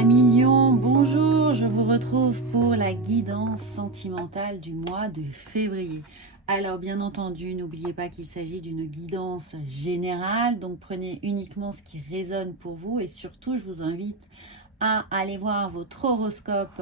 Amis Lion, bonjour, je vous retrouve pour la guidance sentimentale du mois de février. Alors bien entendu, n'oubliez pas qu'il s'agit d'une guidance générale, donc prenez uniquement ce qui résonne pour vous et surtout je vous invite à aller voir votre horoscope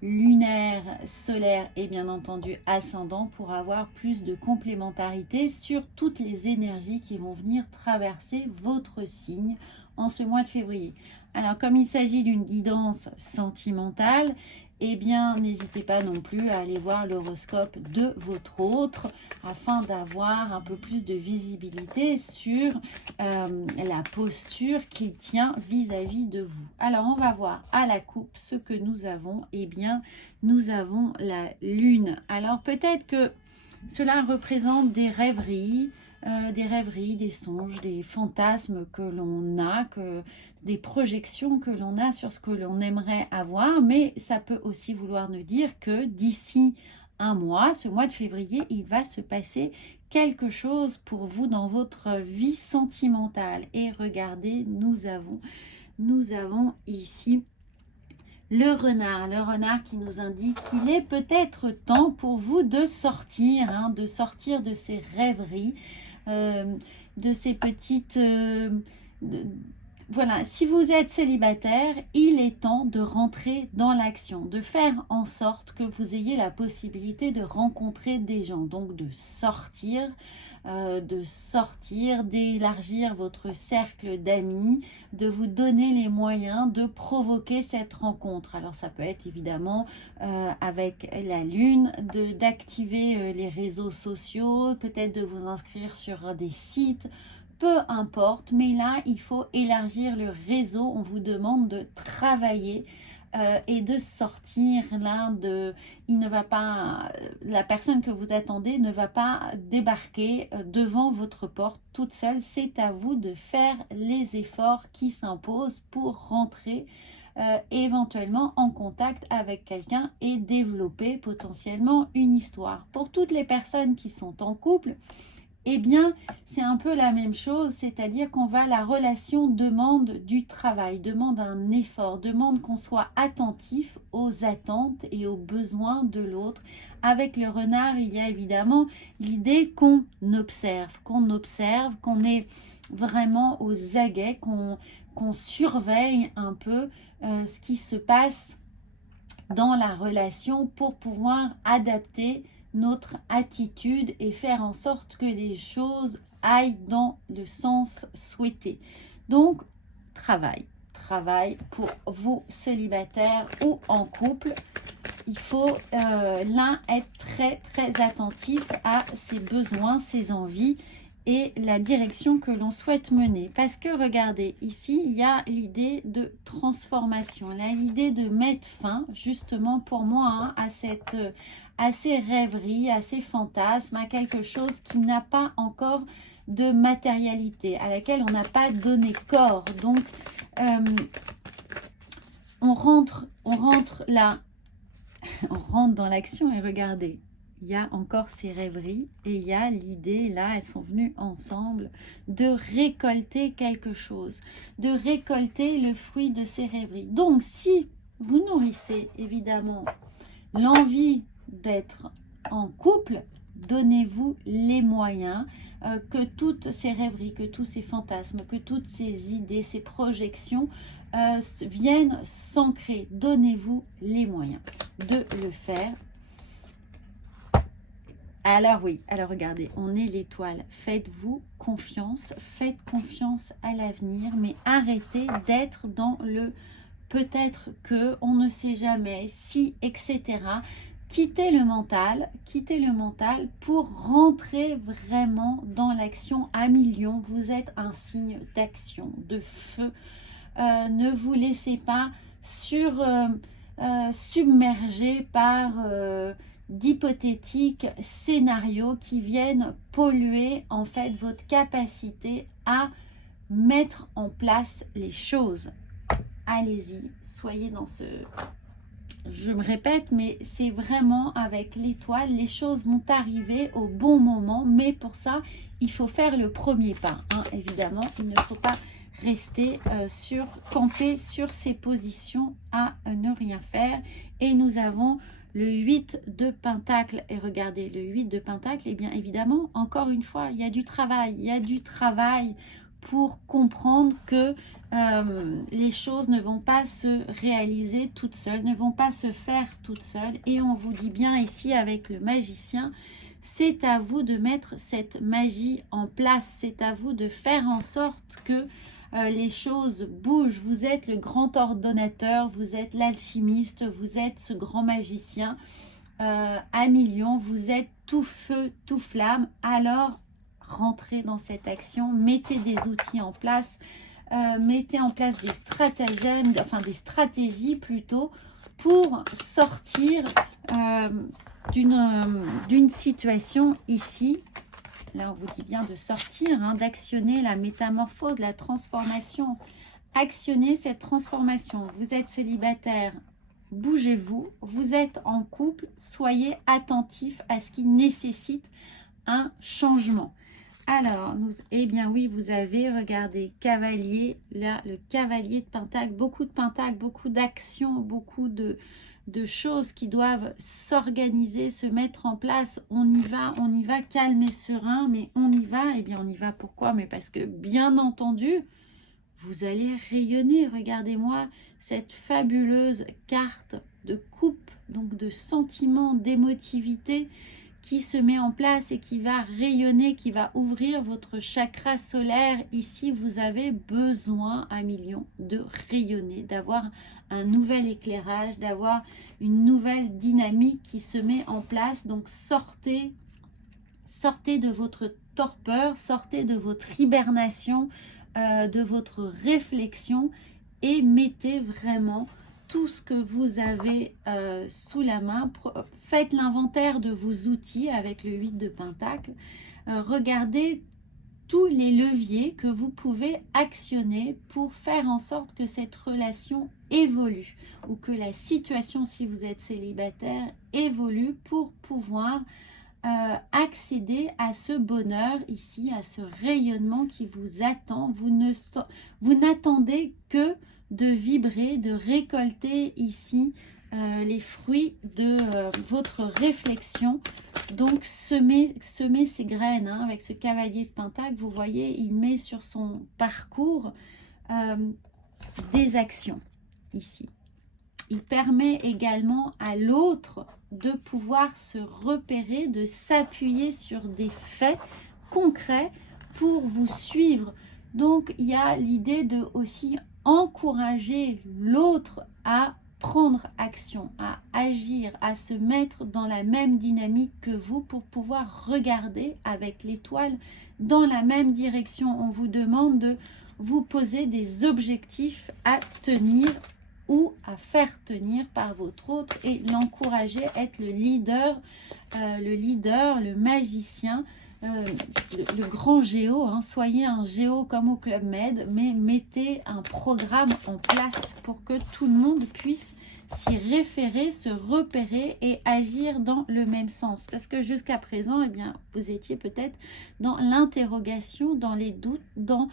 lunaire, solaire et bien entendu ascendant pour avoir plus de complémentarité sur toutes les énergies qui vont venir traverser votre signe en ce mois de février. Alors comme il s'agit d'une guidance sentimentale, eh bien n'hésitez pas non plus à aller voir l'horoscope de votre autre afin d'avoir un peu plus de visibilité sur la posture qu'il tient vis-à-vis de vous. Alors on va voir à la coupe ce que nous avons. Eh bien nous avons la lune. Alors peut-être que cela représente des rêveries, des songes, des fantasmes que l'on a, des projections que l'on a sur ce que l'on aimerait avoir, mais ça peut aussi vouloir nous dire que d'ici un mois, ce mois de février, il va se passer quelque chose pour vous dans votre vie sentimentale. Et regardez, nous avons ici le renard qui nous indique qu'il est peut-être temps pour vous de sortir de ces rêveries, de ces petites... voilà, si vous êtes célibataire, il est temps de rentrer dans l'action, de faire en sorte que vous ayez la possibilité de rencontrer des gens, donc de sortir, d'élargir votre cercle d'amis, de vous donner les moyens de provoquer cette rencontre. Alors ça peut être évidemment avec la lune, d'activer les réseaux sociaux, peut-être de vous inscrire sur des sites, peu importe, mais là il faut élargir le réseau. On vous demande de travailler et de sortir là la personne que vous attendez ne va pas débarquer devant votre porte toute seule. C'est à vous de faire les efforts qui s'imposent pour rentrer éventuellement en contact avec quelqu'un et développer potentiellement une histoire. Pour toutes les personnes qui sont en couple, eh bien, c'est un peu la même chose, c'est-à-dire la relation demande du travail, demande un effort, demande qu'on soit attentif aux attentes et aux besoins de l'autre. Avec le renard, il y a évidemment l'idée qu'on observe, qu'on est vraiment aux aguets, qu'on surveille un peu ce qui se passe dans la relation pour pouvoir adapter notre attitude et faire en sorte que les choses aillent dans le sens souhaité. Donc, travail pour vous célibataires ou en couple. Il faut l'un être très très attentif à ses besoins, ses envies et la direction que l'on souhaite mener. Parce que regardez, ici, il y a l'idée de transformation, l'idée de mettre fin, justement pour moi, à ces rêveries, à ces fantasmes, à quelque chose qui n'a pas encore de matérialité, à laquelle on n'a pas donné corps. Donc, on rentre là, on rentre dans l'action et regardez, il y a encore ces rêveries et il y a l'idée, là, elles sont venues ensemble, de récolter quelque chose, de récolter le fruit de ces rêveries. Donc, si vous nourrissez évidemment l'envie d'être en couple, donnez-vous les moyens que toutes ces rêveries, que tous ces fantasmes, que toutes ces idées, ces projections viennent s'ancrer. Donnez-vous les moyens de le faire. Alors oui, alors regardez, on est l'étoile. Faites-vous confiance, faites confiance à l'avenir, mais arrêtez d'être dans le peut-être que, on ne sait jamais, si, etc. Quittez le mental pour rentrer vraiment dans l'action. Amis Lion, vous êtes un signe d'action, de feu. Ne vous laissez pas submerger par d'hypothétiques scénarios qui viennent polluer en fait votre capacité à mettre en place les choses. Allez-y, soyez dans je me répète, mais c'est vraiment avec l'étoile, les choses vont arriver au bon moment, mais pour ça, il faut faire le premier pas, hein, évidemment. Il ne faut pas rester camper sur ses positions à ne rien faire. Et nous avons le 8 de Pentacle. Et regardez, le 8 de Pentacle, et bien évidemment, encore une fois, il y a du travail. Il y a du travail pour comprendre que les choses ne vont pas se réaliser toutes seules, ne vont pas se faire toutes seules. Et on vous dit bien ici avec le magicien, c'est à vous de mettre cette magie en place. C'est à vous de faire en sorte que les choses bougent. Vous êtes le grand ordonnateur, vous êtes l'alchimiste, vous êtes ce grand magicien à millions, vous êtes tout feu, tout flamme. Alors, rentrez dans cette action, mettez des outils en place, mettez en place des stratagèmes, enfin des stratégies plutôt, pour sortir d'une situation ici. Là, on vous dit bien de sortir, hein, d'actionner la métamorphose, la transformation. Actionnez cette transformation. Vous êtes célibataire, bougez-vous. Vous êtes en couple, soyez attentif à ce qui nécessite un changement. Alors, eh bien oui, vous avez, regardez, cavalier, là, le cavalier de Pentacle, beaucoup d'actions, beaucoup de choses qui doivent s'organiser, se mettre en place. On y va calme et serein, mais on y va. Eh bien, on y va pourquoi? Mais parce que, bien entendu, vous allez rayonner. Regardez-moi cette fabuleuse carte de coupe, donc de sentiments, d'émotivité qui se met en place et qui va rayonner, qui va ouvrir votre chakra solaire. Ici, vous avez besoin à millions de rayonner, d'avoir un nouvel éclairage, d'avoir une nouvelle dynamique qui se met en place. Donc, sortez de votre torpeur, sortez de votre hibernation, de votre réflexion et mettez vraiment tout ce que vous avez sous la main. Faites l'inventaire de vos outils avec le 8 de Pentacle. Regardez tous les leviers que vous pouvez actionner pour faire en sorte que cette relation évolue ou que la situation, si vous êtes célibataire, évolue pour pouvoir accéder à ce bonheur ici, à ce rayonnement qui vous attend. Vous n'attendez que de vibrer, de récolter ici les fruits de votre réflexion. Donc semez ces graines, hein, avec ce cavalier de Pentacle. Vous voyez, il met sur son parcours des actions ici. Il permet également à l'autre de pouvoir se repérer, de s'appuyer sur des faits concrets pour vous suivre. Donc, il y a l'idée de aussi encourager l'autre à prendre action, à agir, à se mettre dans la même dynamique que vous pour pouvoir regarder avec l'étoile dans la même direction. On vous demande de vous poser des objectifs à tenir ou à faire tenir par votre autre et l'encourager à être le leader, le magicien, le grand géo, hein. Soyez un géo comme au Club Med, mais mettez un programme en place pour que tout le monde puisse s'y référer, se repérer et agir dans le même sens. Parce que jusqu'à présent, eh bien, vous étiez peut-être dans l'interrogation, dans les doutes, dans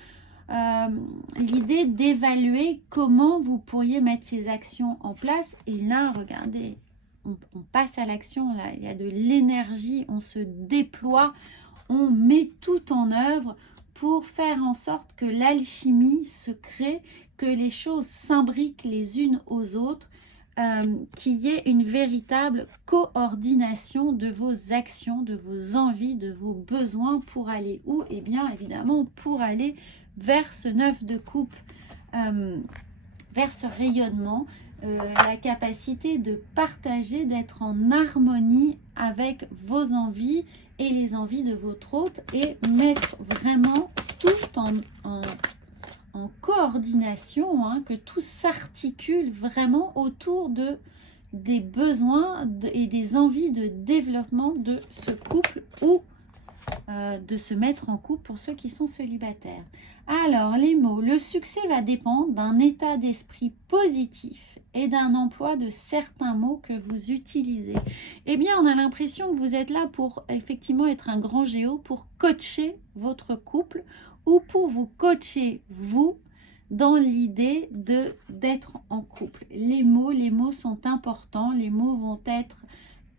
l'idée d'évaluer comment vous pourriez mettre ces actions en place. Et là, regardez, on passe à l'action. Là, il y a de l'énergie, on se déploie, on met tout en œuvre pour faire en sorte que l'alchimie se crée, que les choses s'imbriquent les unes aux autres, qu'il y ait une véritable coordination de vos actions, de vos envies, de vos besoins pour aller où? Eh bien, évidemment, pour aller vers ce 9 de coupe, vers ce rayonnement, la capacité de partager, d'être en harmonie avec vos envies et les envies de votre hôte et mettre vraiment tout en coordination, hein, que tout s'articule vraiment autour des besoins et des envies de développement de ce couple ou de se mettre en couple pour ceux qui sont célibataires. Alors, les mots. Le succès va dépendre d'un état d'esprit positif et d'un emploi de certains mots que vous utilisez. Eh bien, on a l'impression que vous êtes là pour effectivement être un grand géo, pour coacher votre couple ou pour vous coacher, vous, dans l'idée d'être en couple. Les mots sont importants. Les mots vont être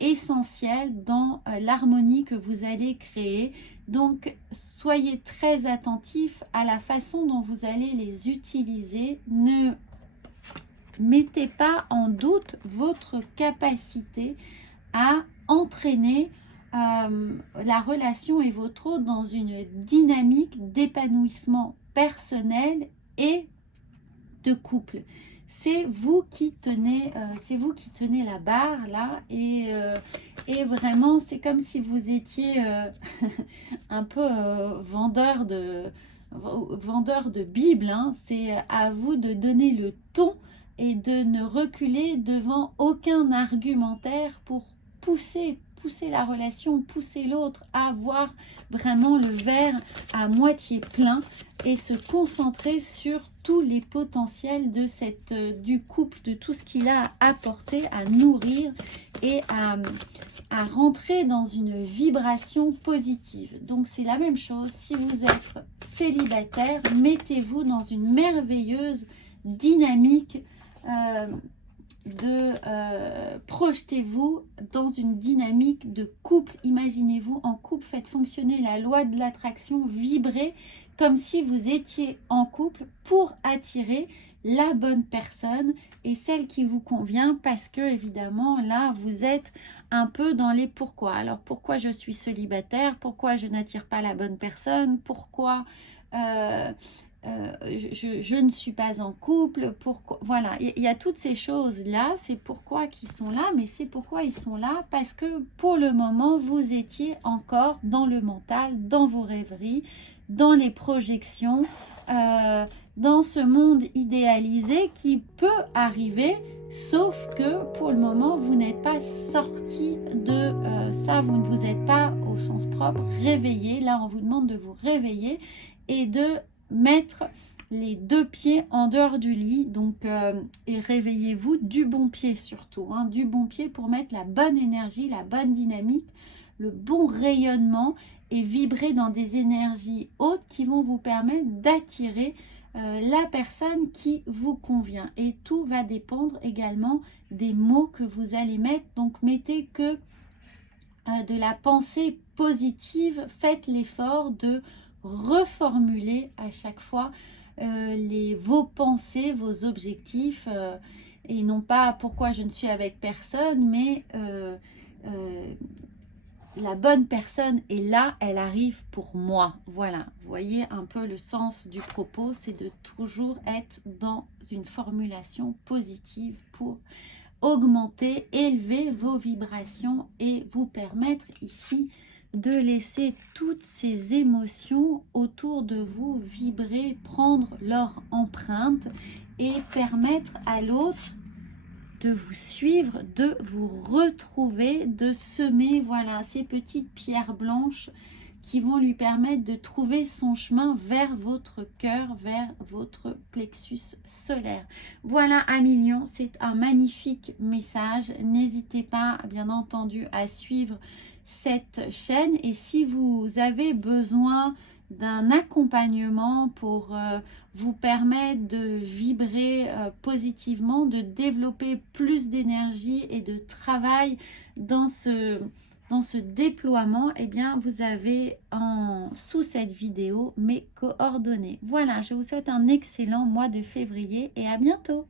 essentiels dans l'harmonie que vous allez créer. Donc, soyez très attentifs à la façon dont vous allez les utiliser. Ne mettez pas en doute votre capacité à entraîner la relation et votre autre dans une dynamique d'épanouissement personnel et de couple. C'est vous qui tenez la barre là, et vraiment c'est comme si vous étiez un peu vendeur de Bible, hein. C'est à vous de donner le ton et de ne reculer devant aucun argumentaire pour pousser la relation, pousser l'autre à voir vraiment le verre à moitié plein et se concentrer sur tous les potentiels de du couple, de tout ce qu'il a à apporter, à nourrir et à rentrer dans une vibration positive. Donc c'est la même chose, si vous êtes célibataire, mettez-vous dans une merveilleuse dynamique projetez-vous dans une dynamique de couple. Imaginez-vous en couple, faites fonctionner la loi de l'attraction, vibrez comme si vous étiez en couple pour attirer la bonne personne et celle qui vous convient, parce que évidemment là vous êtes un peu dans les pourquoi. Alors pourquoi je suis célibataire, pourquoi je n'attire pas la bonne personne, pourquoi je ne suis pas en couple, pourquoi, voilà, il y a toutes ces choses-là, c'est pourquoi qui sont là, mais c'est pourquoi ils sont là, parce que pour le moment, vous étiez encore dans le mental, dans vos rêveries, dans les projections, dans ce monde idéalisé qui peut arriver, sauf que pour le moment, vous n'êtes pas sorti de ça, vous ne vous êtes pas au sens propre réveillé. Là, on vous demande de vous réveiller et de mettre les deux pieds en dehors du lit, donc et réveillez-vous du bon pied surtout, hein, du bon pied pour mettre la bonne énergie, la bonne dynamique, le bon rayonnement et vibrer dans des énergies hautes qui vont vous permettre d'attirer la personne qui vous convient. Et tout va dépendre également des mots que vous allez mettre. Donc mettez que de la pensée positive, faites l'effort de reformuler à chaque fois vos pensées, vos objectifs, et non pas pourquoi je ne suis avec personne, mais la bonne personne est là, elle arrive pour moi. Voilà, vous voyez un peu le sens du propos, c'est de toujours être dans une formulation positive pour augmenter, élever vos vibrations et vous permettre ici de laisser toutes ces émotions autour de vous vibrer, prendre leur empreinte et permettre à l'autre de vous suivre, de vous retrouver, de semer, voilà, ces petites pierres blanches qui vont lui permettre de trouver son chemin vers votre cœur, vers votre plexus solaire. Voilà, à million, c'est un magnifique message. N'hésitez pas, bien entendu, à suivre cette chaîne, et si vous avez besoin d'un accompagnement pour vous permettre de vibrer positivement, de développer plus d'énergie et de travail dans ce déploiement, eh bien vous avez sous cette vidéo mes coordonnées. Voilà, je vous souhaite un excellent mois de février et à bientôt.